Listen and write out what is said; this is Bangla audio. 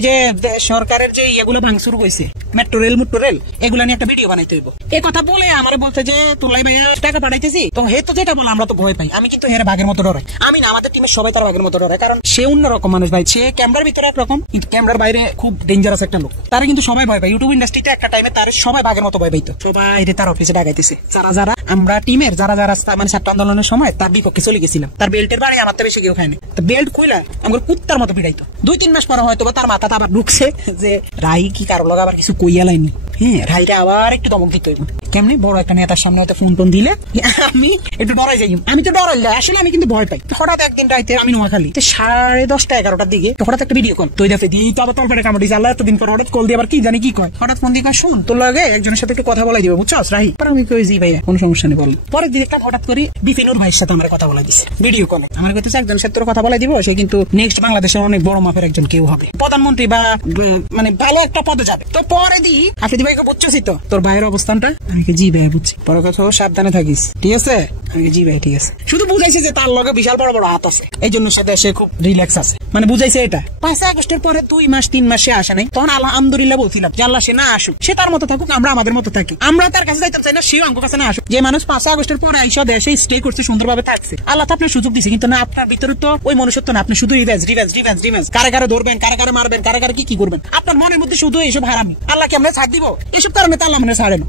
ওই যে সরকারের যে ইয়েগুলো ভাঙচুর হয়েছে, মেট্রো রেল এগুলা নিয়ে একটা ভিডিও বানাইতে হইব। এই কথা বলে আমার বলতে যে তোলাই ভাইয়া টাকা পাঠাইতেছি, তো হে তো যেটা বলে আমরা তো ভয় পাই। আমি কিন্তু হের বাঘের মতো ডরাই। আমি না, আমাদের টিমের সবাই তার বাঘের মতো ডরায়, কারণ সে অন্যরকম মানুষ ভাই। সে ক্যামেরার ভিতরে একরকম, কিন্তু ক্যামেরার বাইরে খুব ডেঞ্জারাস একটা লোক। তারা কিন্তু সবাই ভয় পায়। ইউটিউব ইন্ডাস্ট্রিতে একটা টাইমে তার সবাই বাঘের মতো ভয় পাইতো। সবাই তার অফিসে ডাকাইতেছে। যারা আমরা টিমের যারা মানে ছাত্র আন্দোলনের সময় তার বিপক্ষে চলে গেছিলাম। তার বেল্টের বাড়ি আমার তো বেশি কেউ খায়নি। বেল্ট খুইলা আমার কুত্তার মতো পিড়াইতো। 2-3 মাস পরে হয়তো তার মাথাটা আবার ঢুকছে যে রাই কি কারো লগা আবার কিছু কইয়া লাইনি। হ্যাঁ, রাইটা আবার একটু দমক দিতে হইব। কেমনি বড় একটা নেতার সামনে হয়তো ফোন দিলে আমি একটু ডরাই যাই। আমি তো ডরাই, আসলে আমি কিন্তু ভয় পাই। হঠাৎ একদিন রাইতে আমি নোয়াখালী 10:30-11টার দিকে হঠাৎ একটা ভিডিও কল তৈ দেখে দিই, তো আবার তলপেটে কামড় দিয়েছে। আল্লাহ এতদিন পর হঠাৎ কল দিয়ে আবার কি জানি কি কয়। হঠাৎ ফোন দিয়ে কয়, শুন তোর লাগে একজনের সাথে একটু কথা বলাই দিবে, বুঝছস রাহি? আমি কই জি ভাইয়া, কোনো সমস্যা নেই বল। পরের দিকে হঠাৎ করে বিপিনুর ভাইয়ের সাথে আমার কথা বলাই দিছে ভিডিও কলে। আমার কাছে একজনের সাথে তোর কথা বলাই দিব, সে কিন্তু নেক্সট বাংলাদেশের অনেক বড় মাপের একজন কেউ হবে, প্রধানমন্ত্রী বা মানে ভালো একটা পদে যাবে। তো পরে দিই আফ্রিদি ভাইকে বুঝছিস তো তোর ভাইয়ের অবস্থানটা? আমি জি ভাইয়া বুঝছি, পরে কথা সাবধানে থাকিস, ঠিক আছে? আমি জি ভাই ঠিক আছে। শুধু বুঝাইছে যে তার লগে বিশাল বড় বড় হাত আছে, এই জন্য সে দেশে খুব রিল্যাক্স আছে, মানে বুঝাইছে এটা। 5 আগস্টের পরে 2-3 মাস সে আসে নাই, তখন আলহামদুলিল্লাহ বলছিলাম যে আল্লাহ সে না আসুক, সে তার মতো থাকুক, আমরা আমাদের মতো থাকি। আমরা তার কাছে যাইতে চাই না, সেও আমার কাছে না আসুক। যে মানুষ 5 আগস্টের পরে আইসা দেশে স্টে করছে, সুন্দরভাবে থাকছে, আল্লাহ তো আপনার সুযোগ দিচ্ছে, কিন্তু না আপনার ভিতরে তো ওই মনুষ্যত্ব না। আপনি শুধু রিভেঞ্জ, কারে ধরবেন, কারে মারবেন, কারে কি করবেন, আপনার মনের মধ্যে শুধু এইসব হারামি। আল্লাহ কি আমরা ছাড় দিব? এইসব কারণে তো আল্লাহ মনে ছাড়ে না।